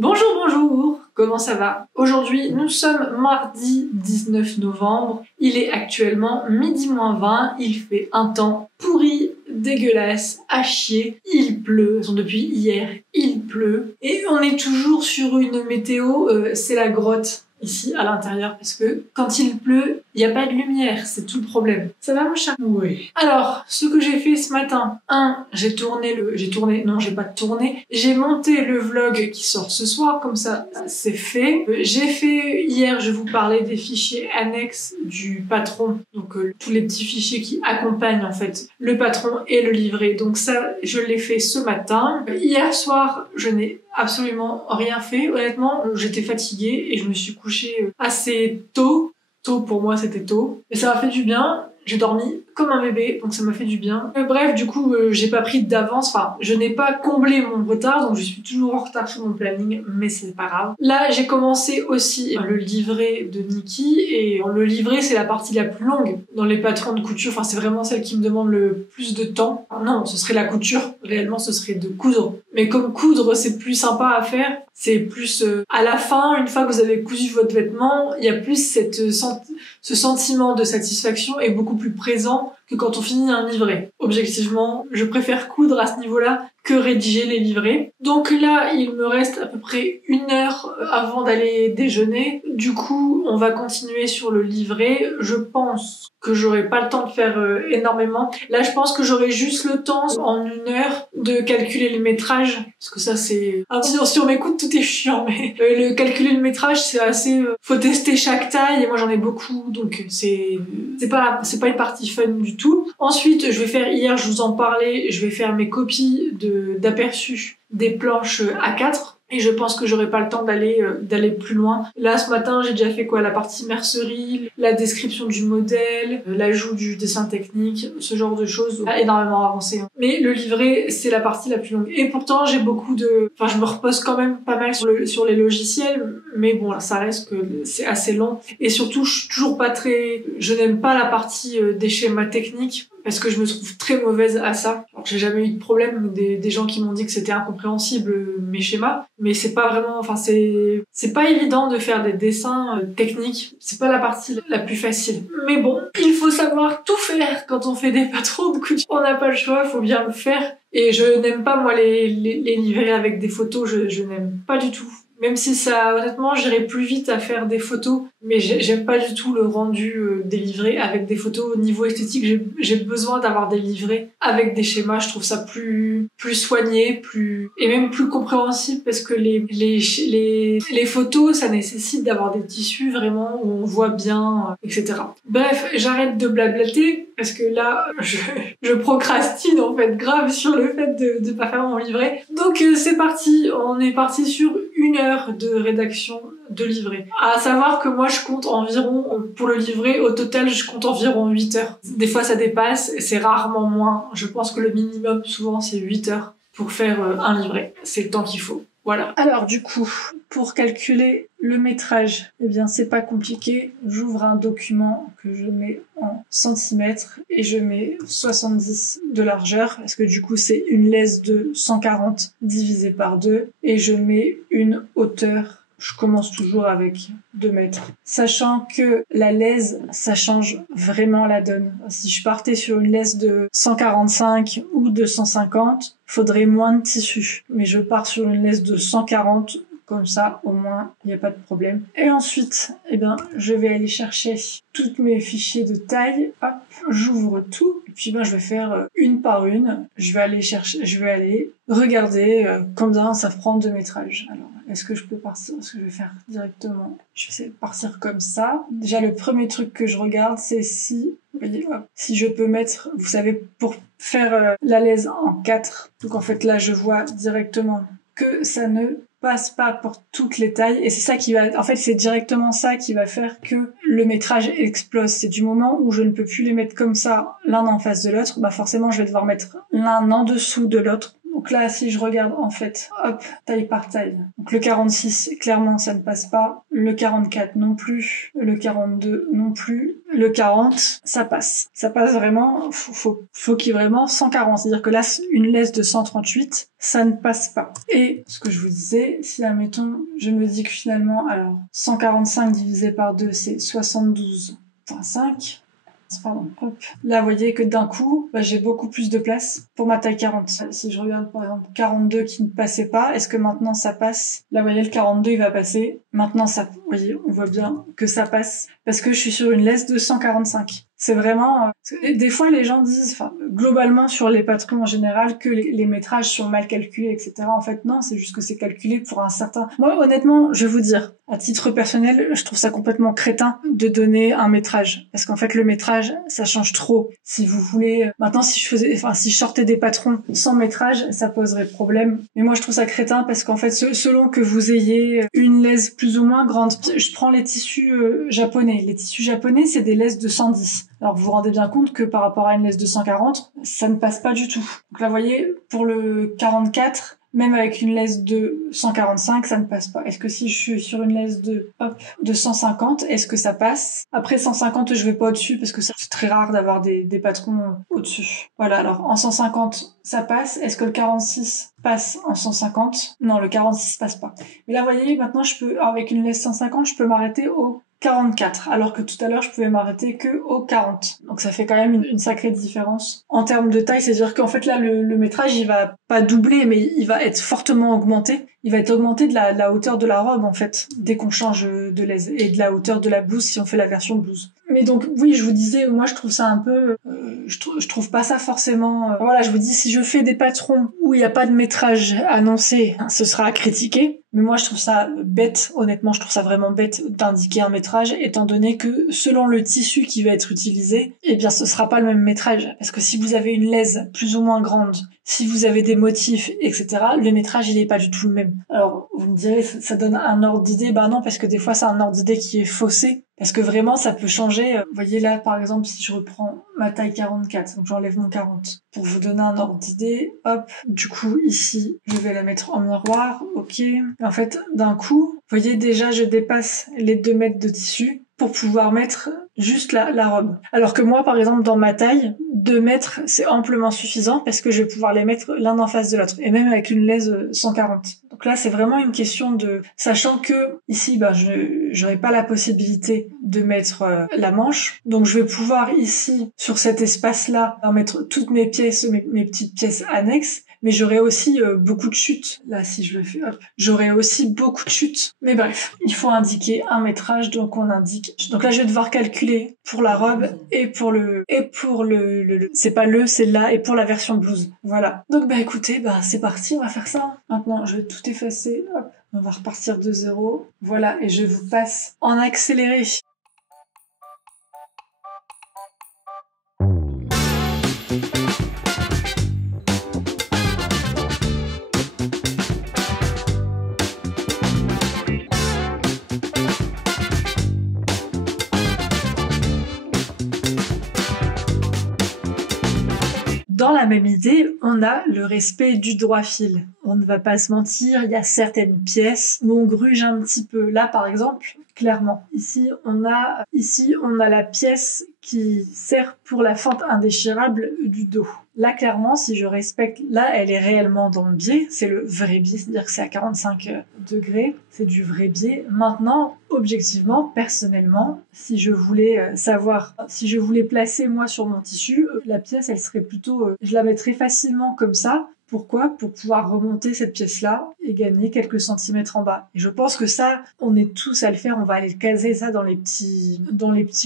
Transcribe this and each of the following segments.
Bonjour, bonjour, comment ça va? Aujourd'hui, nous sommes mardi 19 novembre, il est actuellement midi moins 20, il fait un temps pourri, dégueulasse, à chier, il pleut, depuis hier, il pleut, et on est toujours sur une météo, c'est la grotte. Ici, à l'intérieur, parce que quand il pleut, il n'y a pas de lumière, c'est tout le problème. Ça va, mon chat? Oui. Alors, ce que j'ai fait ce matin, j'ai monté le vlog qui sort ce soir, comme ça, c'est fait. J'ai fait, hier, je vous parlais des fichiers annexes du patron, donc tous les petits fichiers qui accompagnent, en fait, le patron et le livret. Donc ça, je l'ai fait ce matin. Hier soir, je n'ai absolument rien fait. Honnêtement, j'étais fatiguée et je me suis couchée assez tôt. Tôt pour moi, c'était tôt. Et ça m'a fait du bien. J'ai dormi comme un bébé, donc ça m'a fait du bien. Bref, du coup, j'ai pas pris d'avance. Enfin, je n'ai pas comblé mon retard, donc je suis toujours en retard sur mon planning, mais c'est pas grave. Là, j'ai commencé aussi le livret de Nikki, et le livret, c'est la partie la plus longue dans les patrons de couture. Enfin, c'est vraiment celle qui me demande le plus de temps. Non, ce serait la couture. Réellement, ce serait de coudre. Mais comme coudre, c'est plus sympa à faire. C'est plus à la fin, une fois que vous avez cousu votre vêtement, il y a plus ce sentiment de satisfaction est beaucoup plus présent que quand on finit un livret. Objectivement, je préfère coudre à ce niveau-là que rédiger les livrets. Donc là, il me reste à peu près 1 heure avant d'aller déjeuner. Du coup, on va continuer sur le livret. Je pense que j'aurai pas le temps de faire énormément. Là, je pense que j'aurai juste le temps, en 1 heure, de calculer le métrage. Parce que ça, c'est... Si on m'écoute, tout est chiant, mais le calculer le métrage, c'est assez... faut tester chaque taille, et moi, j'en ai beaucoup, donc c'est pas une partie fun du tout. Ensuite, je vais faire, hier, je vous en parlais, je vais faire mes copies d'aperçus des planches A4. Et je pense que j'aurai pas le temps d'aller plus loin. Là, ce matin, j'ai déjà fait la partie mercerie, la description du modèle, l'ajout du dessin technique, ce genre de choses. A énormément avancé. Mais le livret, c'est la partie la plus longue. Et pourtant, j'ai je me repose quand même pas mal sur les logiciels. Mais bon, là, ça reste que c'est assez long. Et surtout, je n'aime pas la partie des schémas techniques, parce que je me trouve très mauvaise à ça. Alors, j'ai jamais eu de problème, des gens qui m'ont dit que c'était incompréhensible, mes schémas, mais c'est pas vraiment, c'est pas évident de faire des dessins techniques, c'est pas la partie la plus facile. Mais bon, il faut savoir tout faire quand on fait des patrons de couture. On n'a pas le choix, faut bien le faire. Et je n'aime pas, moi, les livrets avec des photos, je n'aime pas du tout. Même si ça, honnêtement, j'irais plus vite à faire des photos, mais j'aime pas du tout le rendu des livrets avec des photos. Au niveau esthétique, j'ai besoin d'avoir des livrets avec des schémas. Je trouve ça plus soigné, et même plus compréhensible, parce que les photos, ça nécessite d'avoir des tissus vraiment où on voit bien, etc. Bref, j'arrête de blablater, parce que là, je procrastine en fait grave sur le fait de pas faire mon livret. Donc c'est parti, on est parti sur 1 heure de rédaction de livret. À savoir que moi je compte environ, pour le livret, au total je compte environ 8 heures. Des fois ça dépasse, c'est rarement moins. Je pense que le minimum souvent c'est 8 heures pour faire un livret. C'est le temps qu'il faut. Voilà. Alors du coup, pour calculer le métrage, eh bien c'est pas compliqué. J'ouvre un document que je mets en centimètres et je mets 70 de largeur, parce que du coup c'est une laisse de 140 divisé par 2, et je mets une hauteur. Je commence toujours avec 2 mètres. Sachant que la laise, ça change vraiment la donne. Si je partais sur une laise de 145 ou de 150, faudrait moins de tissu. Mais je pars sur une laise de 140, comme ça, au moins, il n'y a pas de problème. Et ensuite, je vais aller chercher tous mes fichiers de taille. Hop, j'ouvre tout. Et puis, je vais faire une par une. Je vais aller regarder combien ça prend de métrage. Alors, est-ce que je peux partir? Est-ce que je vais faire directement? Je vais essayer de partir comme ça. Déjà, le premier truc que je regarde, c'est si je peux mettre, vous savez, pour faire la laise en 4. Donc, en fait, là, je vois directement que ça ne passe pas pour toutes les tailles, et c'est ça qui va, en fait, c'est directement ça qui va faire que le métrage explose. C'est du moment où je ne peux plus les mettre comme ça, l'un en face de l'autre, forcément, je vais devoir mettre l'un en dessous de l'autre. Donc là, si je regarde, en fait, hop, taille par taille. Donc le 46, clairement, ça ne passe pas. Le 44 non plus. Le 42 non plus. le 40, ça passe. Ça passe vraiment, faut qu'il y ait vraiment 140. C'est-à-dire que là, une laisse de 138, ça ne passe pas. Et ce que je vous disais, si admettons, je me dis que finalement, alors 145 divisé par 2, c'est 72,5. Pardon, hop. Là, vous voyez que d'un coup, j'ai beaucoup plus de place pour ma taille 40. Si je regarde par exemple 42 qui ne passait pas, est-ce que maintenant ça passe? Là, vous voyez, le 42, il va passer. Maintenant, ça, vous voyez, on voit bien que ça passe parce que je suis sur une laisse de 145. C'est vraiment... des fois, les gens disent, enfin, globalement, sur les patrons en général, que les métrages sont mal calculés, etc. En fait, non, c'est juste que c'est calculé pour un certain... Moi, honnêtement, je vais vous dire, à titre personnel, je trouve ça complètement crétin de donner un métrage. Parce qu'en fait, le métrage, ça change trop. Si vous voulez... Maintenant, si je sortais des patrons sans métrage, ça poserait problème. Mais moi, je trouve ça crétin parce qu'en fait, selon que vous ayez une laisse plus ou moins grande, je prends les tissus japonais. Les tissus japonais, c'est des laisses de 110. Alors vous vous rendez bien compte que par rapport à une laisse de 140, ça ne passe pas du tout. Donc là, vous voyez, pour le 44, même avec une laisse de 145, ça ne passe pas. Est-ce que si je suis sur une laisse de 150, est-ce que ça passe? Après 150, je vais pas au-dessus parce que c'est très rare d'avoir des patrons au-dessus. Voilà, alors en 150, ça passe. Est-ce que le 46 passe en 150? Non, le 46 passe pas. Mais là, vous voyez, maintenant, avec une laisse 150, je peux m'arrêter au 44, alors que tout à l'heure je pouvais m'arrêter que au 40. Donc ça fait quand même une sacrée différence. En termes de taille, c'est-à-dire qu'en fait là le métrage il va pas doubler mais il va être fortement augmenté. Il va être augmenté de la hauteur de la robe en fait, dès qu'on change de laisse, et de la hauteur de la blouse si on fait la version blouse. Mais donc oui, je vous disais, moi je trouve ça un peu... je trouve pas ça forcément... voilà, je vous dis, si je fais des patrons où il n'y a pas de métrage annoncé, ce sera à critiquer. Mais moi je trouve ça bête, honnêtement je trouve ça vraiment bête d'indiquer un métrage, étant donné que selon le tissu qui va être utilisé, eh bien ce sera pas le même métrage. Parce que si vous avez une laisse plus ou moins grande, si vous avez des motifs, etc., le métrage il est pas du tout le même. Alors vous me direz, ça donne un ordre d'idée. Ben non, parce que des fois c'est un ordre d'idée qui est faussé. Parce que vraiment, ça peut changer. Vous voyez là, par exemple, si je reprends ma taille 44, donc j'enlève mon 40. Pour vous donner un ordre d'idée, hop, du coup, ici, je vais la mettre en miroir, ok. En fait, d'un coup, vous voyez déjà, je dépasse les 2 mètres de tissu pour pouvoir mettre juste la robe. Alors que moi, par exemple, dans ma taille, 2 mètres, c'est amplement suffisant parce que je vais pouvoir les mettre l'un en face de l'autre. Et même avec une laisse 140. Donc là, c'est vraiment une question de... Sachant que ici, j'aurai pas la possibilité de mettre la manche. Donc je vais pouvoir ici, sur cet espace-là, mettre toutes mes pièces, mes petites pièces annexes. Mais j'aurai aussi beaucoup de chutes. Là, si je le fais, hop, j'aurai aussi beaucoup de chutes. Mais bref, il faut indiquer un métrage, donc on indique. Donc là, je vais devoir calculer pour la robe et pour le c'est pas c'est là, et pour la version blouse. Voilà. Donc écoutez, c'est parti, on va faire ça. Maintenant, je vais tout effacer. Hop, on va repartir de 0. Voilà, et je vous passe en accéléré. Dans la même idée, on a le respect du droit fil. On ne va pas se mentir, il y a certaines pièces où on gruge un petit peu. Là, par exemple, clairement, ici, on a la pièce qui sert pour la fente indéchirable du dos. Là, clairement, si je respecte, là, elle est réellement dans le biais, c'est le vrai biais, c'est-à-dire que c'est à 45 degrés, c'est du vrai biais. Maintenant, objectivement, personnellement, si je voulais placer moi sur mon tissu, la pièce, elle serait plutôt, je la mettrais facilement comme ça. Pourquoi? Pour pouvoir remonter cette pièce-là et gagner quelques centimètres en bas. Et je pense que ça, on est tous à le faire. On va aller caser ça dans les petits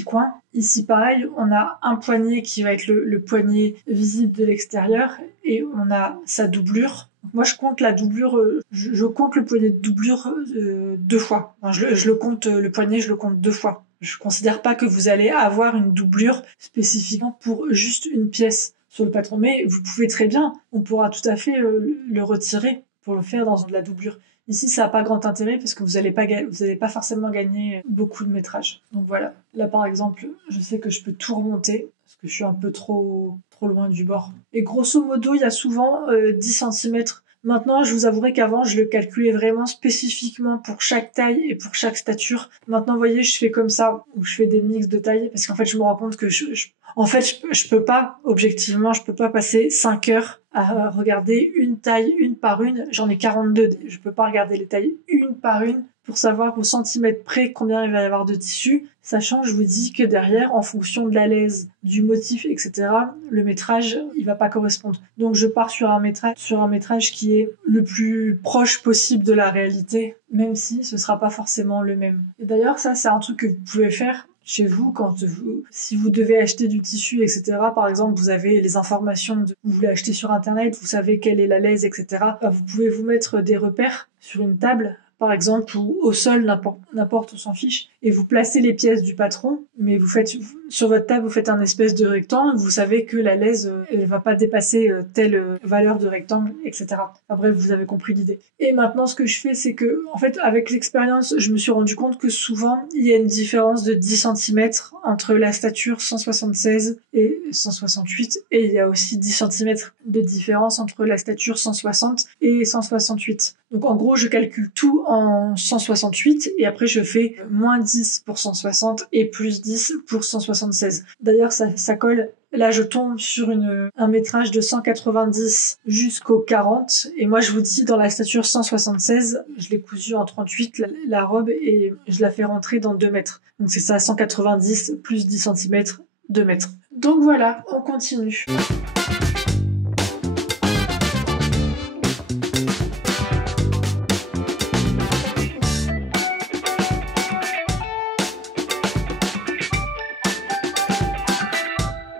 coins. Ici, pareil, on a un poignet qui va être le poignet visible de l'extérieur et on a sa doublure. Moi, je compte la doublure, je compte le poignet de doublure 2 fois. Enfin, le compte, le poignet, je le compte 2 fois. Je considère pas que vous allez avoir une doublure spécifiquement pour juste une pièce sur le patron, mais vous pouvez très bien, on pourra tout à fait le retirer pour le faire dans de la doublure. Ici, ça n'a pas grand intérêt parce que vous allez pas forcément gagner beaucoup de métrage. Donc voilà. Là, par exemple, je sais que je peux tout remonter parce que je suis un peu trop loin du bord. Et grosso modo, il y a souvent 10 cm Maintenant, je vous avouerai qu'avant, je le calculais vraiment spécifiquement pour chaque taille et pour chaque stature. Maintenant, vous voyez, je fais comme ça, ou je fais des mix de tailles, parce qu'en fait, je me rends compte que je peux pas, objectivement, je peux pas passer 5 heures à regarder une taille, une par une. J'en ai 42. Je peux pas regarder les tailles une par une pour savoir au centimètre près combien il va y avoir de tissu, sachant, je vous dis que derrière, en fonction de la lèse, du motif, etc., le métrage, il va pas correspondre. Donc, je pars sur un métrage qui est le plus proche possible de la réalité, même si ce sera pas forcément le même. Et d'ailleurs, ça, c'est un truc que vous pouvez faire chez vous, si vous devez acheter du tissu, etc. Par exemple, vous avez les informations vous voulez acheter sur Internet, vous savez quelle est la lèse, etc. Vous pouvez vous mettre des repères sur une table, par exemple, ou au sol, n'importe, on s'en fiche, et vous placez les pièces du patron, mais sur votre table, vous faites un espèce de rectangle, vous savez que la lèse, elle va pas dépasser telle valeur de rectangle, etc. Enfin bref, vous avez compris l'idée. Et maintenant, ce que je fais, c'est que, en fait, avec l'expérience, je me suis rendu compte que souvent, il y a une différence de 10 cm entre la stature 176 et 168, et il y a aussi 10 cm de différence entre la stature 160 et 168. Donc en gros, je calcule tout en 168 et après je fais moins 10 pour 160 et plus 10 pour 176. D'ailleurs, ça colle. Là, je tombe sur un métrage de 190 jusqu'au 40. Et moi, je vous dis, dans la stature 176, je l'ai cousu en 38, la robe, et je la fais rentrer dans 2 mètres. Donc c'est ça, 190 plus 10 cm, 2 mètres. Donc voilà, on continue.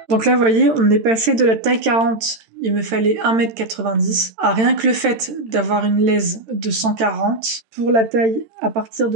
Donc là, vous voyez, on est passé de la taille 40, il me fallait 1m90, à rien que le fait d'avoir une lèse de 140. Pour la taille, à partir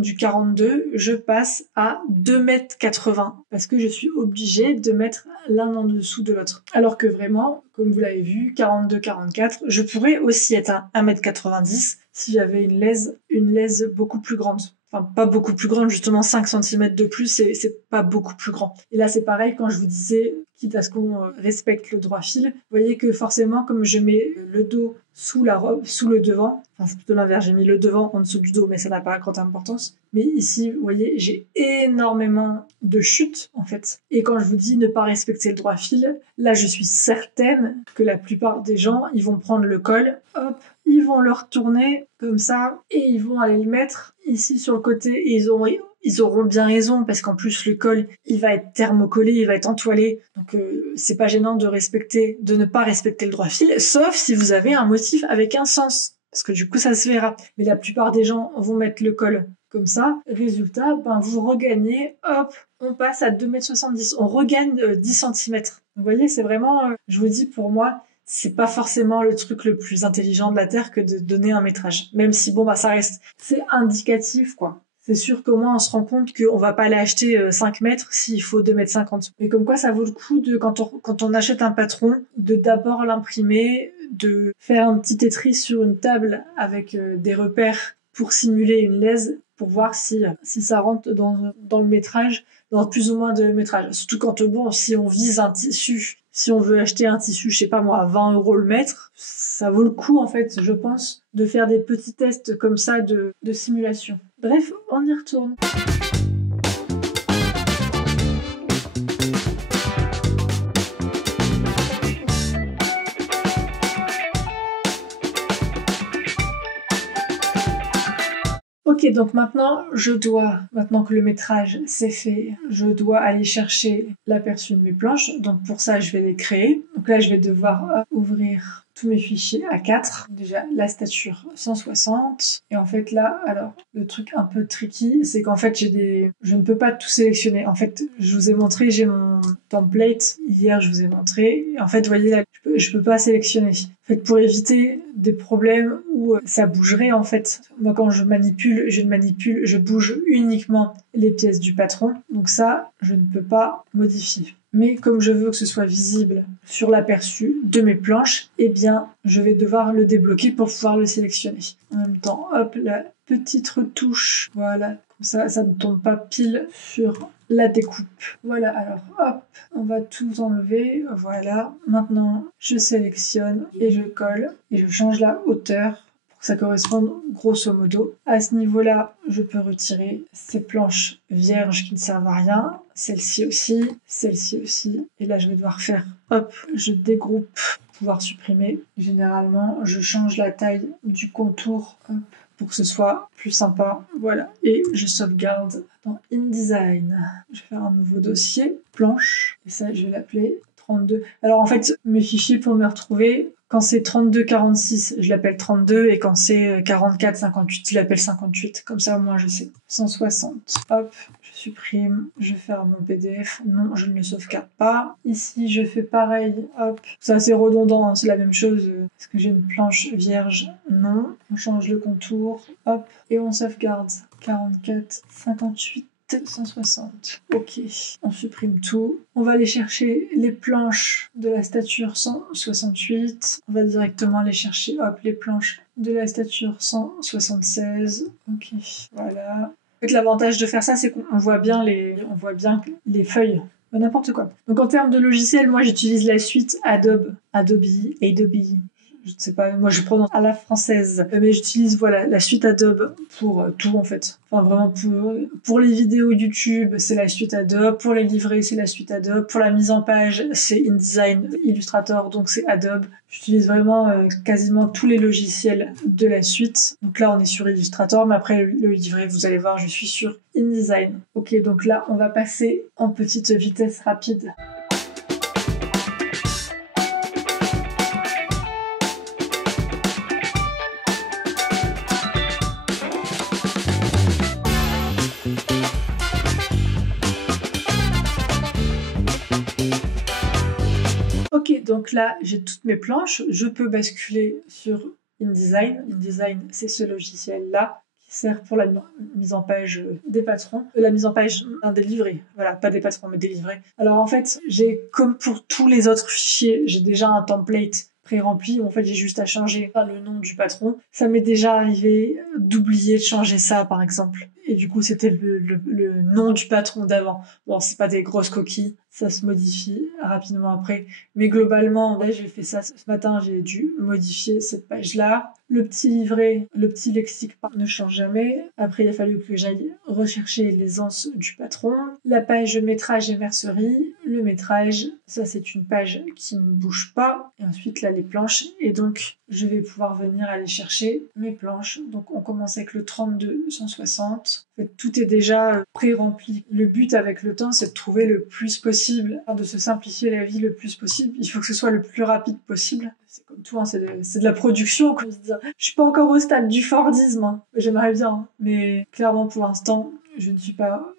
du 42, je passe à 2m80, parce que je suis obligée de mettre l'un en dessous de l'autre. Alors que vraiment, comme vous l'avez vu, 42-44, je pourrais aussi être à 1m90 si j'avais une lèse beaucoup plus grande. Enfin, pas beaucoup plus grande, justement 5 cm de plus, c'est pas beaucoup plus grand. Et là, c'est pareil, quand je vous disais, quitte à ce qu'on respecte le droit fil, vous voyez que forcément, comme je mets le dos sous la robe, sous le devant, enfin c'est plutôt l'inverse, j'ai mis le devant en dessous du dos, mais ça n'a pas grande importance. Mais ici, vous voyez, j'ai énormément de chutes, en fait. Et quand je vous dis ne pas respecter le droit fil, là, je suis certaine que la plupart des gens, ils vont prendre le col, hop, ils vont le retourner comme ça, et ils vont aller le mettre ici sur le côté, et ils auront bien raison, parce qu'en plus, le col, il va être thermocollé, il va être entoilé. Donc, c'est pas gênant de ne pas respecter le droit fil, sauf si vous avez un motif avec un sens. Parce que du coup, ça se verra. Mais la plupart des gens vont mettre le col comme ça. Résultat, vous regagnez, hop, on passe à 2m70. On regagne 10 cm. Vous voyez, c'est vraiment, je vous dis, pour moi, c'est pas forcément le truc le plus intelligent de la Terre que de donner un métrage. Même si, ça reste, c'est indicatif, quoi. C'est sûr qu'au moins on se rend compte qu'on va pas aller acheter 5 mètres s'il faut 2,50 m. Mais comme quoi ça vaut le coup quand on achète un patron, de d'abord l'imprimer, de faire un petit Tetris sur une table avec des repères pour simuler une lèse, pour voir si ça rentre dans le métrage, dans plus ou moins de métrage. Surtout quand, si on vise un tissu, si on veut acheter un tissu, je sais pas moi, à 20 € le mètre, ça vaut le coup, en fait, je pense, de faire des petits tests comme ça de simulation. Bref, on y retourne. Ok, donc maintenant que le métrage c'est fait, je dois aller chercher l'aperçu de mes planches. Donc pour ça, je vais les créer. Donc là, je vais devoir ouvrir tous mes fichiers A4. Déjà, la stature 160. Et en fait, là, alors, le truc un peu tricky, c'est qu'en fait, je ne peux pas tout sélectionner. En fait, je vous ai montré, j'ai mon template. Hier, je vous ai montré. En fait, vous voyez là, je peux pas sélectionner. En fait, pour éviter des problèmes où ça bougerait, en fait. Moi, quand je bouge uniquement les pièces du patron. Donc ça, je ne peux pas modifier. Mais comme je veux que ce soit visible sur l'aperçu de mes planches, eh bien, je vais devoir le débloquer pour pouvoir le sélectionner. En même temps, hop, la petite retouche, voilà, comme ça ne tombe pas pile sur la découpe. Voilà, alors hop, on va tout enlever, voilà. Maintenant, je sélectionne et je colle et je change la hauteur pour que ça corresponde grosso modo. À ce niveau-là, je peux retirer ces planches vierges qui ne servent à rien, celle-ci aussi. Et là, je vais devoir faire, hop, je dégroupe, pouvoir supprimer. Généralement, je change la taille du contour, hop, pour que ce soit plus sympa. Voilà. Et je sauvegarde dans InDesign. Je vais faire un nouveau dossier, planche. Et ça, je vais l'appeler 32. Alors en fait, mes fichiers pour me retrouver, quand c'est 32-46, je l'appelle 32. Et quand c'est 44-58, je l'appelle 58. Comme ça, au moins, je sais. 160. Hop. Je supprime, je ferme mon PDF. Non, je ne le sauvegarde pas. Ici, je fais pareil. Hop. C'est assez redondant, hein, c'est la même chose. Est-ce que j'ai une planche vierge? Non. On change le contour. Hop. Et on sauvegarde. 44, 58. 160. Ok, on supprime tout. On va aller chercher les planches de la stature 168. On va directement aller chercher, hop, les planches de la stature 176. Ok, voilà. En fait, l'avantage de faire ça, c'est qu'on voit bien les feuilles. N'importe quoi. Donc en termes de logiciel, moi j'utilise la suite Adobe. Adobe. Je ne sais pas, moi je prononce à la française, mais j'utilise voilà la suite Adobe pour tout en fait. Enfin vraiment pour les vidéos YouTube, c'est la suite Adobe, pour les livrets, c'est la suite Adobe, pour la mise en page, c'est InDesign, Illustrator, donc c'est Adobe. J'utilise vraiment quasiment tous les logiciels de la suite. Donc là on est sur Illustrator, mais après le livret, vous allez voir, je suis sur InDesign. Ok, donc là on va passer en petite vitesse rapide. Ok, donc là, j'ai toutes mes planches. Je peux basculer sur InDesign. InDesign, c'est ce logiciel-là qui sert pour la mise en page des patrons. La mise en page des livrets. Voilà, pas des patrons, mais des livrets. Alors en fait, comme pour tous les autres fichiers, j'ai déjà un template pré-rempli. En fait, j'ai juste à changer le nom du patron. Ça m'est déjà arrivé d'oublier de changer ça, par exemple. Et du coup, c'était le nom du patron d'avant. Bon, c'est pas des grosses coquilles, ça se modifie rapidement après. Mais globalement, là, j'ai fait ça ce matin, j'ai dû modifier cette page-là. Le petit livret, le petit lexique ne change jamais. Après, il a fallu que j'aille rechercher les anses du patron. La page métrage et mercerie. Le métrage, ça c'est une page qui ne bouge pas. Et ensuite, là, les planches. Et donc, je vais pouvoir venir aller chercher mes planches. Donc, on commence avec le 32-160. En fait, tout est déjà pré-rempli. Le but avec le temps, c'est de trouver le plus possible, de se simplifier la vie le plus possible. Il faut que ce soit le plus rapide possible. C'est comme tout, hein, c'est de la production, comme je dis. Je suis pas encore au stade du Fordisme, hein. J'aimerais bien, hein. Mais clairement, pour l'instant, je ne suis pas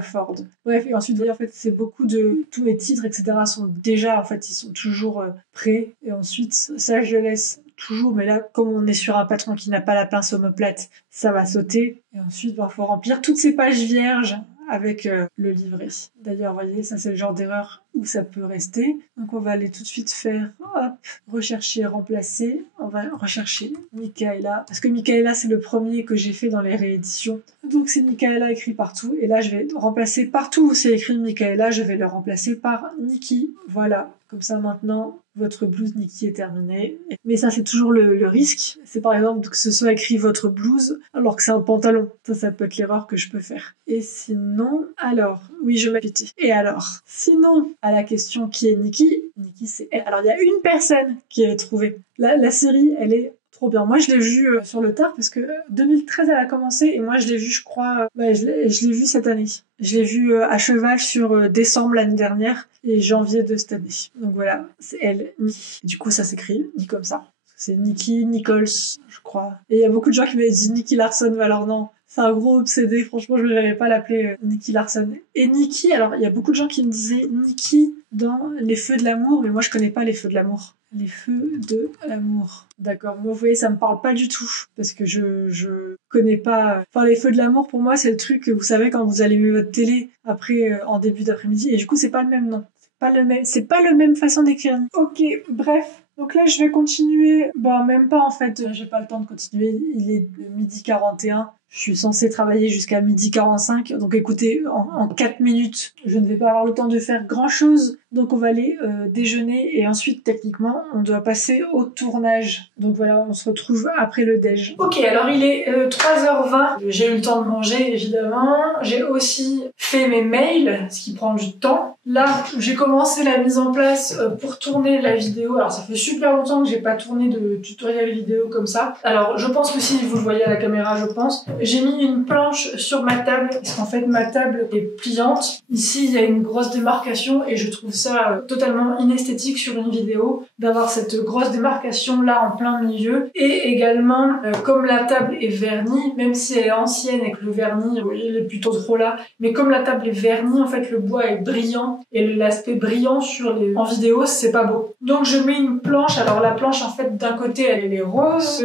Ford. Bref, et ensuite, en fait, c'est beaucoup de... Tous mes titres, etc. sont déjà, en fait, ils sont toujours prêts. Et ensuite, ça, je le laisse toujours, mais là, comme on est sur un patron qui n'a pas la pince omoplate, ça va sauter. Et ensuite, il faut remplir toutes ces pages vierges avec le livret. D'ailleurs, vous voyez, ça c'est le genre d'erreur où ça peut rester. Donc on va aller tout de suite faire, hop, rechercher, remplacer. On va rechercher Michaela, parce que Michaela c'est le premier que j'ai fait dans les rééditions. Donc c'est Michaela écrit partout, et là je vais remplacer partout où c'est écrit Michaela, je vais le remplacer par Nikki. Voilà, comme ça maintenant, votre blouse Nikki est terminée. Mais ça c'est toujours le risque. C'est par exemple que ce soit écrit votre blouse alors que c'est un pantalon. Ça peut être l'erreur que je peux faire. Et sinon, alors, oui, je m'ai pété. Et alors, sinon, à la question qui est Nikki c'est elle. Alors il y a une personne qui a trouvé. La série, elle est trop bien. Moi, je l'ai vue sur le tard parce que 2013, elle a commencé et moi, je l'ai vue, je crois, je l'ai vue cette année. Je l'ai vue à cheval sur décembre l'année dernière et janvier de cette année. Donc voilà, c'est elle, Nikki. Du coup, ça s'écrit dit comme ça. C'est Nikki Nichols, je crois. Et il y a beaucoup de gens qui m'avaient dit Nikki Larson, mais alors non. C'est un gros obsédé, franchement, je ne verrais pas l'appeler Nikki Larson. Et Nikki, alors, il y a beaucoup de gens qui me disaient Nikki dans Les Feux de l'amour, mais moi, je connais pas Les Feux de l'amour. Les Feux de l'amour. D'accord, moi, vous voyez, ça me parle pas du tout, parce que je connais pas... Enfin, Les Feux de l'amour, pour moi, c'est le truc que vous savez quand vous allumez votre télé, après, en début d'après-midi, et du coup, c'est pas le même nom. Pas le même, c'est pas le même façon d'écrire. Ok, bref. Donc là, je vais continuer. Bah, même pas en fait. J'ai pas le temps de continuer. Il est 12h41. Je suis censée travailler jusqu'à 12h45. Donc écoutez, en 4 minutes, je ne vais pas avoir le temps de faire grand chose. Donc on va aller déjeuner et ensuite techniquement on doit passer au tournage. Donc voilà, on se retrouve après le déj. Ok, alors il est 3h20. J'ai eu le temps de manger évidemment. J'ai aussi fait mes mails, ce qui prend du temps. Là, j'ai commencé la mise en place pour tourner la vidéo. Alors ça fait super longtemps que j'ai pas tourné de tutoriel vidéo comme ça. Alors je pense que si vous le voyez à la caméra, je pense. J'ai mis une planche sur ma table parce qu'en fait ma table est pliante. Ici il y a une grosse démarcation et je trouve ça totalement inesthétique sur une vidéo d'avoir cette grosse démarcation là en plein milieu. Et également comme la table est vernie, même si elle est ancienne et que le vernis il est plutôt trop là, mais comme la table est vernie, en fait le bois est brillant et l'aspect brillant en vidéo c'est pas beau. Donc je mets une planche. Alors la planche en fait d'un côté elle est rose,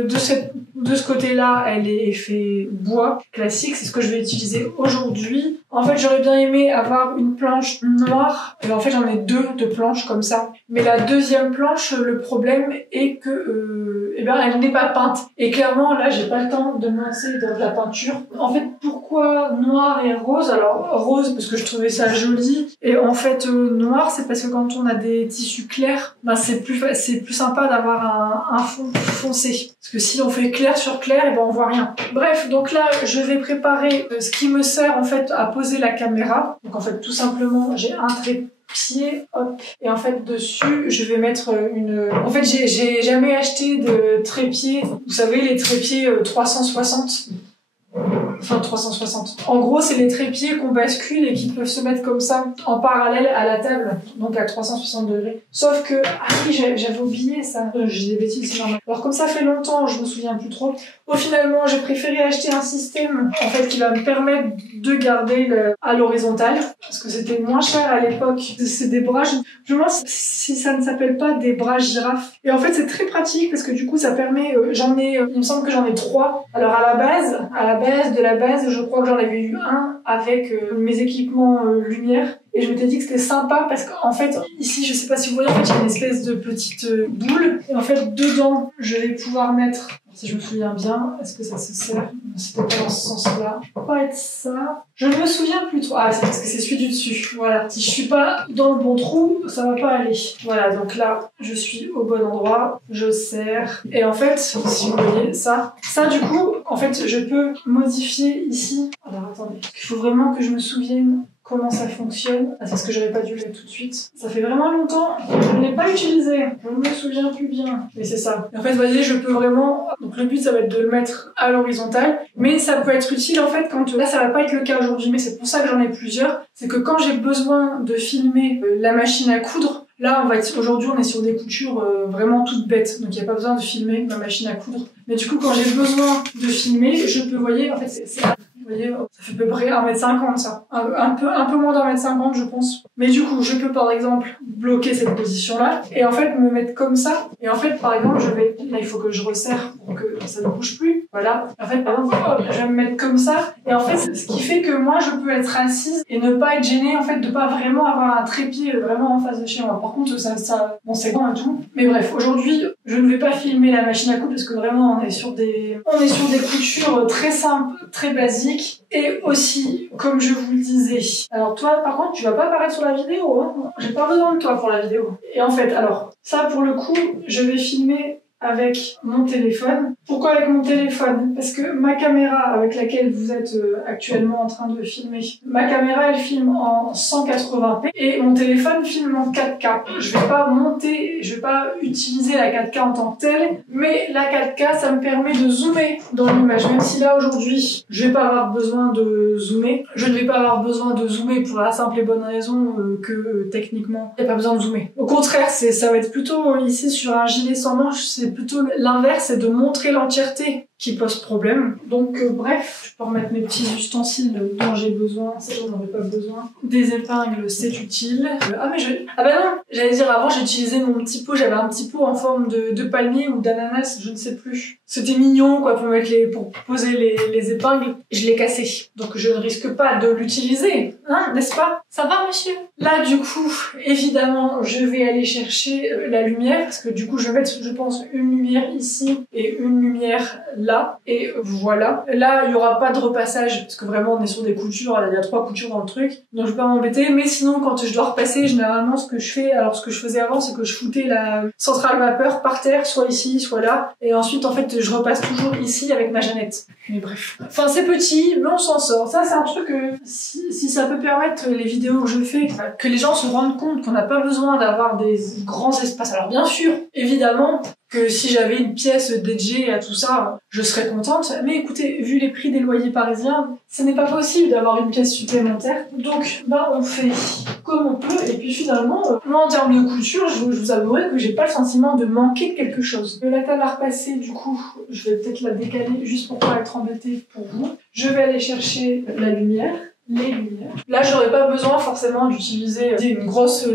de ce côté-là, elle est effet bois classique, c'est ce que je vais utiliser aujourd'hui. En fait, j'aurais bien aimé avoir une planche noire, et en fait, j'en ai deux de planches comme ça. Mais la deuxième planche, le problème est que, elle n'est pas peinte. Et clairement, là, j'ai pas le temps de me lancer dans de la peinture. En fait, pourquoi noir et rose? Alors, rose, parce que je trouvais ça joli. Et en fait, noir, c'est parce que quand on a des tissus clairs, c'est plus sympa d'avoir un fond foncé. Parce que si on fait clair sur clair, on voit rien. Bref, donc là, je vais préparer ce qui me sert en fait à poser la caméra. Donc en fait, tout simplement, j'ai un trépied, hop, et en fait dessus, je vais mettre une. En fait, j'ai jamais acheté de trépied. Vous savez, les trépieds 360. Enfin 360. En gros, c'est les trépieds qu'on bascule et qui peuvent se mettre comme ça en parallèle à la table, donc à 360 degrés. Sauf que, ah oui, j'avais oublié ça. J'ai des bêtises, c'est normal. Alors comme ça fait longtemps, je me souviens plus trop. Finalement, j'ai préféré acheter un système en fait qui va me permettre de garder à l'horizontale parce que c'était moins cher à l'époque. C'est des bras. Je me demande si ça ne s'appelle pas des bras girafes. Et en fait, c'est très pratique parce que du coup, ça permet. Il me semble que j'en ai 3. Alors à la base, je crois que j'en avais eu un avec mes équipements lumière. Et je m'étais dit que c'était sympa parce qu'en fait, ici, je sais pas si vous voyez, en fait, il y a une espèce de petite boule. Et en fait, dedans, je vais pouvoir mettre, si je me souviens bien, est-ce que ça se sert? C'était pas dans ce sens-là. Ça peut pas être ça. Je ne me souviens plus trop. Ah, c'est parce que c'est celui du dessus. Voilà. Si je suis pas dans le bon trou, ça va pas aller. Voilà. Donc là, je suis au bon endroit. Je serre. Et en fait, si vous voyez ça du coup, en fait, je peux modifier ici. Alors attendez. Il faut vraiment que je me souvienne comment ça fonctionne. Ah, c'est ce que j'aurais pas dû le faire tout de suite. Ça fait vraiment longtemps que je ne l'ai pas utilisé. Je ne me souviens plus bien. Mais c'est ça. Et en fait, vous voyez, je peux vraiment... Donc le but, ça va être de le mettre à l'horizontale. Mais ça peut être utile, en fait, quand... Là, ça va pas être le cas aujourd'hui, mais c'est pour ça que j'en ai plusieurs. C'est que quand j'ai besoin de filmer la machine à coudre, là, aujourd'hui, on est sur des coutures vraiment toutes bêtes. Donc, il n'y a pas besoin de filmer ma machine à coudre. Mais du coup, quand j'ai besoin de filmer, je peux, vous voyez, en fait, vous voyez, ça fait à peu près 1m50, ça. Un peu moins d'1m50, je pense. Mais du coup, je peux, par exemple, bloquer cette position-là, et en fait, me mettre comme ça. Et en fait, par exemple, là, il faut que je resserre pour que ça ne bouge plus. Voilà. En fait, par exemple, je vais me mettre comme ça. Et en fait, ce qui fait que moi, je peux être assise et ne pas être gênée, en fait, de pas vraiment avoir un trépied vraiment en face de chez moi. Par contre, bon, c'est grand et tout. Mais bref, aujourd'hui, je ne vais pas filmer la machine à coudre parce que vraiment, on est sur des coutures très simples, très basiques. Et aussi, comme je vous le disais, alors toi, par contre, tu vas pas apparaître sur la vidéo, hein. J'ai pas besoin de toi pour la vidéo. Et en fait, alors, ça, pour le coup, je vais filmer avec mon téléphone. Pourquoi avec mon téléphone? Parce que ma caméra avec laquelle vous êtes actuellement en train de filmer, ma caméra elle filme en 180p et mon téléphone filme en 4K. Je vais pas utiliser la 4K en tant que telle, mais la 4K ça me permet de zoomer dans l'image. Même si là aujourd'hui je vais pas avoir besoin de zoomer, je ne vais pas avoir besoin de zoomer pour la simple et bonne raison que techniquement il n'y a pas besoin de zoomer. Au contraire, ça va être plutôt ici sur un gilet sans manches, c'est plutôt l'inverse, c'est de montrer l'entièreté qui pose problème. Donc bref, je peux remettre mes petits ustensiles dont j'ai besoin, ça j'en aurais pas besoin. Des épingles, c'est utile. Ah bah non, j'allais dire avant j'utilisais mon petit pot, j'avais un petit pot en forme de palmier ou d'ananas, je ne sais plus. C'était mignon quoi pour poser les épingles, je l'ai cassé. Donc je ne risque pas de l'utiliser, hein, n'est-ce pas? Ça va monsieur? Là du coup, évidemment, je vais aller chercher la lumière parce que du coup je vais mettre, je pense, une lumière ici et une lumière là, et voilà. Là, il y aura pas de repassage parce que vraiment on est sur des coutures, il y a 3 coutures dans le truc, donc je vais pas m'embêter. Mais sinon, quand je dois repasser, généralement ce que je fais, alors ce que je faisais avant, c'est que je foutais la centrale vapeur par terre, soit ici, soit là, et ensuite en fait je repasse toujours ici avec ma Jeannette. Mais bref. Enfin, c'est petit, mais on s'en sort. Ça, c'est un truc si ça peut permettre les vidéos que je fais, que les gens se rendent compte qu'on n'a pas besoin d'avoir des grands espaces. Alors bien sûr, évidemment, que si j'avais une pièce dédiée à tout ça, je serais contente. Mais écoutez, vu les prix des loyers parisiens, ce n'est pas possible d'avoir une pièce supplémentaire. Donc, on fait comme on peut. Et puis finalement, moi en termes de couture, je vous avouerai que j'ai pas le sentiment de manquer quelque chose. La table à repasser, du coup, je vais peut-être la décaler juste pour pas être embêtée pour vous. Je vais aller chercher la lumière. Les lumières. Là, j'aurais pas besoin forcément d'utiliser une grosse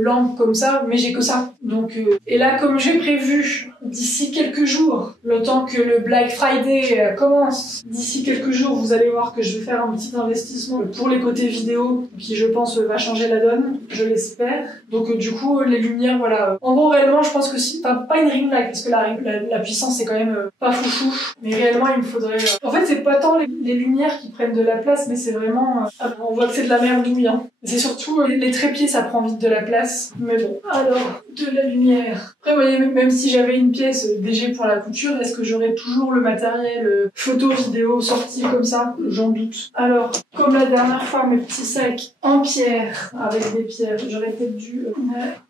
lampe comme ça, mais j'ai que ça. Donc, et là, comme j'ai prévu, d'ici quelques jours, le temps que le Black Friday commence, d'ici quelques jours, vous allez voir que je vais faire un petit investissement pour les côtés vidéo, qui je pense va changer la donne, je l'espère. Donc du coup, les lumières, voilà. En gros, réellement, je pense que si, pas une ring light, parce que la puissance c'est quand même pas foufou, mais réellement, il me faudrait... En fait, c'est pas tant les lumières qui prennent de la place, mais c'est vraiment... on voit que c'est de la merdouille, hein. C'est surtout les trépieds, ça prend vite de la place. Mais bon, alors, de la lumière. Après, vous voyez, même si j'avais une pièce DG pour la couture, est-ce que j'aurais toujours le matériel photo, vidéo sorti comme ça? J'en doute. Alors, comme la dernière fois, mes petits sacs en pierre, avec des pierres, j'aurais peut-être dû...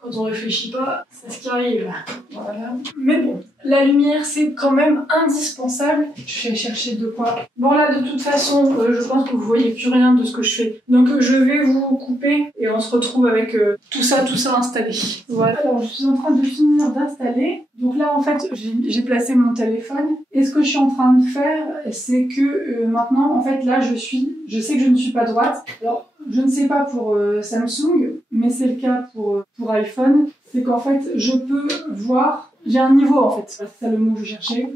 quand on réfléchit pas, c'est ce qui arrive. Voilà. Mais bon, la lumière, c'est quand même indispensable. Je vais chercher de quoi. Bon, là, de toute façon, je pense que vous voyez plus rien de ce que je fais. Donc, je vais vous couper et on se retrouve avec tout ça installé. Voilà. Alors, je suis en train de finir d'installer. Donc là, en fait, j'ai placé mon téléphone. Et ce que je suis en train de faire, c'est que maintenant, en fait, là, je sais que je ne suis pas droite. Alors, je ne sais pas pour Samsung, mais c'est le cas pour iPhone. C'est qu'en fait, je peux voir... J'ai un niveau, en fait. C'est ça le mot que je cherchais.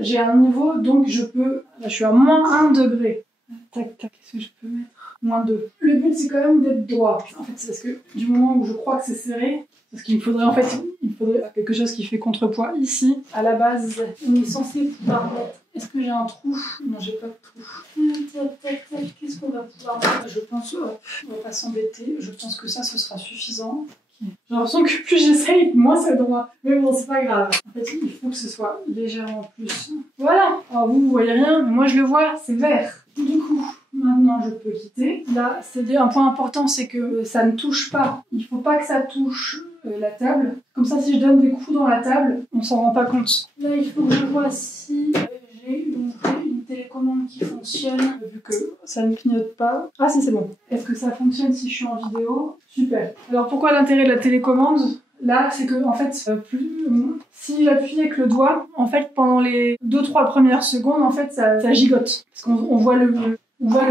J'ai un niveau, donc je peux... Là, je suis à -1 degré. Tac, tac, qu'est-ce que je peux mettre? -2. Le but, c'est quand même d'être droit. En fait, c'est parce que du moment où je crois que c'est serré, parce qu'il me faudrait quelque chose qui fait contrepoids ici. À la base, on est censé pouvoir mettre... Est-ce que j'ai un trou? Non, j'ai pas de trou. Tac, tac, tac, qu'est-ce qu'on va pouvoir mettre? Je pense, on va pas s'embêter. Je pense que ça, ce sera suffisant. J'ai l'impression que plus j'essaye, moins c'est droit. Mais bon, c'est pas grave. En fait, il faut que ce soit légèrement plus. Voilà. Alors vous voyez rien, mais moi je le vois, c'est vert. Du coup, maintenant je peux quitter. Là, c'est un point important, c'est que ça ne touche pas. Il faut pas que ça touche la table. Comme ça, si je donne des coups dans la table, on s'en rend pas compte. Là, il faut que je vois si j'ai une télécommande qui fonctionne, vu que ça ne clignote pas. Ah si, c'est bon. Est-ce que ça fonctionne si je suis en vidéo? Super. Alors pourquoi l'intérêt de la télécommande? Là, c'est que en fait, si j'appuie avec le doigt, en fait, pendant les 2-3 premières secondes, en fait, ça gigote. Parce qu'on voit le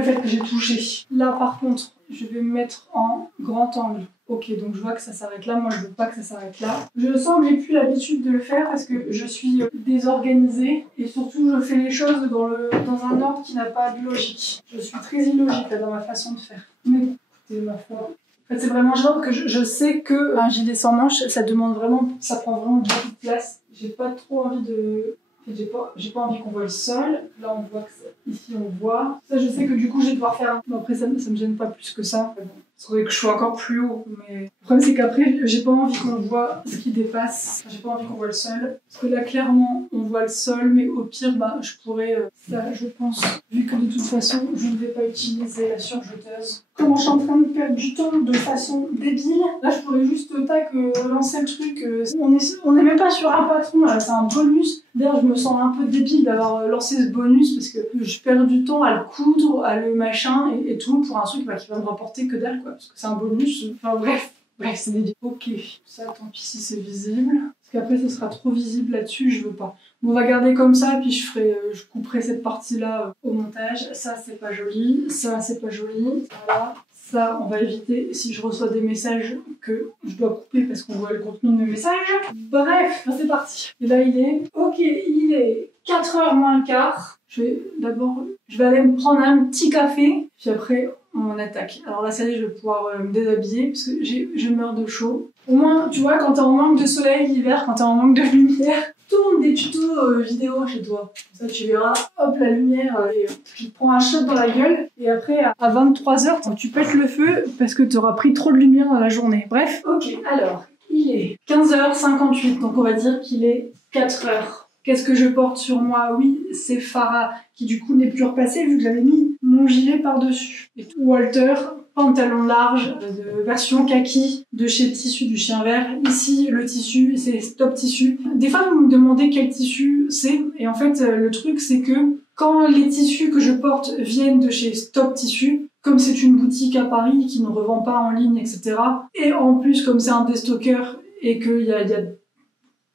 fait que j'ai touché. Là, par contre, je vais me mettre en grand angle. Ok, donc je vois que ça s'arrête là. Moi, je veux pas que ça s'arrête là. Je sens que j'ai plus l'habitude de le faire parce que je suis désorganisée et surtout, je fais les choses dans un ordre qui n'a pas de logique. Je suis très illogique là, dans ma façon de faire. Mais écoutez, ma foi... En fait, c'est vraiment genre que je sais que un gilet sans manches, ça prend vraiment beaucoup de place. J'ai pas trop envie de... J'ai pas envie qu'on voit le sol. Là, on voit que ici, on voit. Ça, je sais que du coup, je vais devoir faire... Bon, après, ça me gêne pas plus que ça. Bon, il faudrait que je sois encore plus haut. Mais le problème, c'est qu'après, j'ai pas envie qu'on voit ce qui dépasse. J'ai pas envie qu'on voit le sol. Parce que là, clairement, on voit le sol. Mais au pire, je pourrais... ça, je pense, vu que de toute façon, je ne vais pas utiliser la surjeteuse. Comment je suis en train de perdre du temps de façon débile. Là, je pourrais juste lancer le truc. On n'est même pas sur un patron, là, c'est un bonus. D'ailleurs, je me sens un peu débile d'avoir lancé ce bonus parce que je perds du temps à le coudre, à le machin et tout pour un truc qui va me rapporter que dalle, quoi. Parce que c'est un bonus. Enfin bref, c'est débile. Ok, ça, tant pis si c'est visible. Parce qu'après, ça sera trop visible là-dessus, je veux pas. Bon, on va garder comme ça, puis je couperai cette partie-là au montage. Ça, c'est pas joli. Ça, c'est pas joli. Voilà. Ça, on va éviter si je reçois des messages que je dois couper parce qu'on voit le contenu de mes messages. Bref, c'est parti. Et là, il est 4h moins le quart. Je vais aller me prendre un petit café, puis après, on attaque. Alors là, ça y est, je vais pouvoir me déshabiller parce que je meurs de chaud. Au moins, tu vois, quand t'es en manque de soleil l'hiver, quand t'es en manque de lumière, tourne des tutos vidéo chez toi. Ça, tu verras, hop, la lumière, tu te prends un shot dans la gueule, et après, à 23h, tu pètes le feu parce que t'auras pris trop de lumière dans la journée. Bref, ok, alors, il est 15h58, donc on va dire qu'il est 4h. Qu'est-ce que je porte sur moi? Oui, c'est Farah, qui du coup n'est plus repassé vu que j'avais mis mon gilet par-dessus. Et Walter, pantalon large, de version kaki, de chez Tissu du Chien Vert. Ici, le tissu, c'est Stop Tissu. Des fois, vous me demandez quel tissu c'est, et en fait, le truc, c'est que quand les tissus que je porte viennent de chez Stop Tissu, comme c'est une boutique à Paris qui ne revend pas en ligne, etc., et en plus, comme c'est un déstockeur et qu'il y a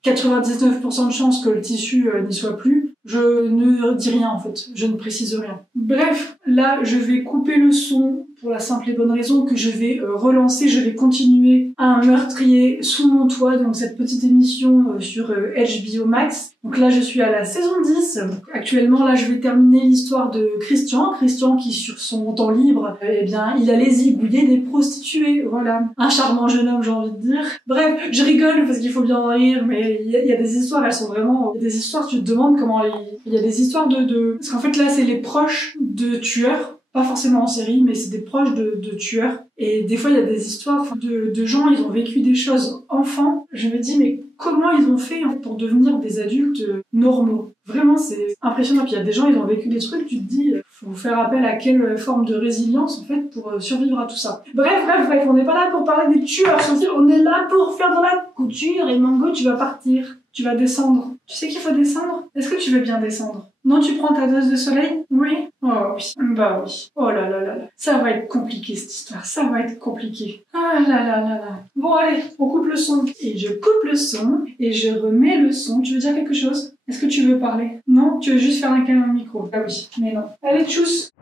99% de chances que le tissu n'y soit plus, je ne dis rien en fait, je ne précise rien. Bref, là je vais couper le son pour la simple et bonne raison que je vais relancer, je vais continuer un meurtrier sous mon toit, donc cette petite émission sur HBO Max. Donc là je suis à la saison 10, actuellement là je vais terminer l'histoire de Christian qui sur son temps libre, eh bien il allait zigouiller des prostituées, voilà. Un charmant jeune homme j'ai envie de dire. Bref, je rigole parce qu'il faut bien en rire, mais il y a des histoires, elles sont vraiment... Il y a des histoires, tu te demandes comment il y a des histoires de... Parce qu'en fait là c'est les proches de tueurs, pas forcément en série, mais c'est des proches de tueurs. Et des fois, il y a des histoires de gens, ils ont vécu des choses enfants. Je me dis, mais comment ils ont fait pour devenir des adultes normaux? Vraiment, c'est impressionnant. Puis il y a des gens, ils ont vécu des trucs, tu te dis, faut faire appel à quelle forme de résilience, en fait, pour survivre à tout ça. Bref, on n'est pas là pour parler des tueurs, on est là pour faire de la couture. Et Mango, tu vas partir. Tu vas descendre. Tu sais qu'il faut descendre? Est-ce que tu veux bien descendre? Non, tu prends ta dose de soleil? Oui? Oh oui. Bah oui. Oh là là là là. Ça va être compliqué cette histoire. Ça va être compliqué. Ah là là là là. Bon allez, on coupe le son. Et je coupe le son et je remets le son. Tu veux dire quelque chose? Est-ce que tu veux parler? Non? Tu veux juste faire un câlin au micro? Ah oui. Mais non. Allez, tchuss!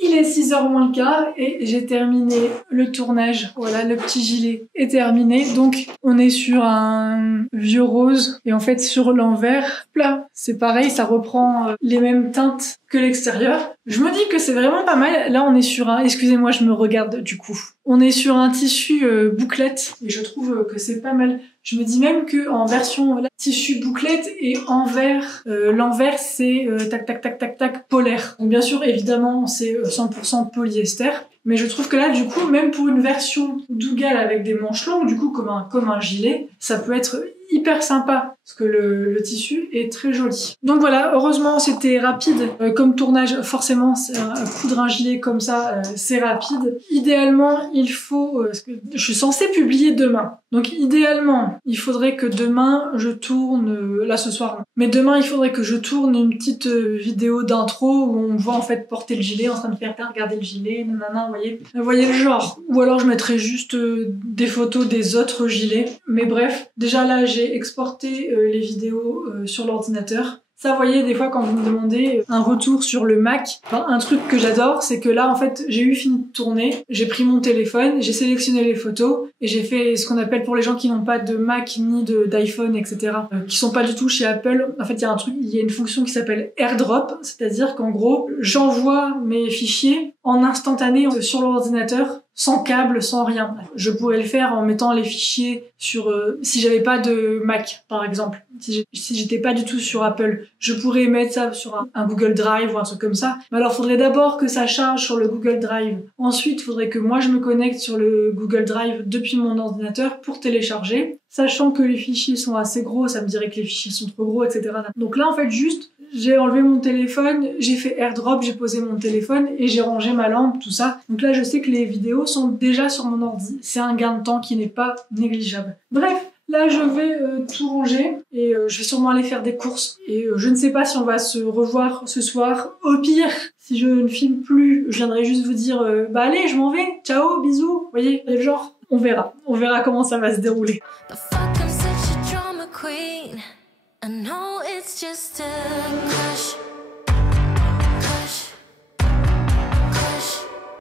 Il est 6h moins le quart et j'ai terminé le tournage. Voilà, le petit gilet est terminé. Donc, on est sur un vieux rose et en fait, sur l'envers, plat. C'est pareil, ça reprend les mêmes teintes que l'extérieur. Je me dis que c'est vraiment pas mal. Là, on est sur un... Excusez-moi, je me regarde du coup. On est sur un tissu bouclette et je trouve que c'est pas mal. Je me dis même que en version tissu bouclette et envers, l'envers c'est tac tac tac tac tac polaire. Donc bien sûr, évidemment, c'est 100% polyester. Mais je trouve que là, du coup, même pour une version Dougal avec des manches longues, du coup, comme un gilet, ça peut être hyper sympa, parce que le tissu est très joli. Donc voilà, heureusement, c'était rapide. Comme tournage, forcément, coudre un gilet comme ça, c'est rapide. Idéalement, il faut... parce que je suis censée publier demain. Donc idéalement, il faudrait que demain, je tourne... là, ce soir, non. Mais demain, il faudrait que je tourne une petite vidéo d'intro où on voit en fait porter le gilet, en train de faire regarder le gilet, nanana, vous voyez le genre. Ou alors je mettrais juste des photos des autres gilets. Mais bref, déjà là, j'ai exporté les vidéos sur l'ordinateur. Ça, vous voyez, des fois, quand vous me demandez un retour sur le Mac, un truc que j'adore, c'est que là, en fait, j'ai eu fini de tourner, j'ai pris mon téléphone, j'ai sélectionné les photos, et j'ai fait ce qu'on appelle pour les gens qui n'ont pas de Mac ni d'iPhone, etc., qui sont pas du tout chez Apple. En fait, il y a une fonction qui s'appelle AirDrop, c'est-à-dire qu'en gros, j'envoie mes fichiers en instantané sur l'ordinateur, sans câble, sans rien. Je pourrais le faire en mettant les fichiers sur... si j'avais pas de Mac, par exemple. Si j'étais pas du tout sur Apple, je pourrais mettre ça sur un Google Drive ou un truc comme ça. Mais alors, faudrait d'abord que ça charge sur le Google Drive. Ensuite, faudrait que moi, je me connecte sur le Google Drive depuis mon ordinateur pour télécharger. Sachant que les fichiers sont assez gros, ça me dirait que les fichiers sont trop gros, etc. Donc là, en fait, juste, j'ai enlevé mon téléphone, j'ai fait AirDrop, j'ai posé mon téléphone et j'ai rangé ma lampe, tout ça. Donc là, je sais que les vidéos sont déjà sur mon ordi. C'est un gain de temps qui n'est pas négligeable. Bref, là, je vais tout ranger et je vais sûrement aller faire des courses. Et je ne sais pas si on va se revoir ce soir. Au pire, si je ne filme plus, je viendrai juste vous dire bah allez, je m'en vais, ciao, bisous. Vous voyez, le genre, on verra comment ça va se dérouler. I know it's just a crush.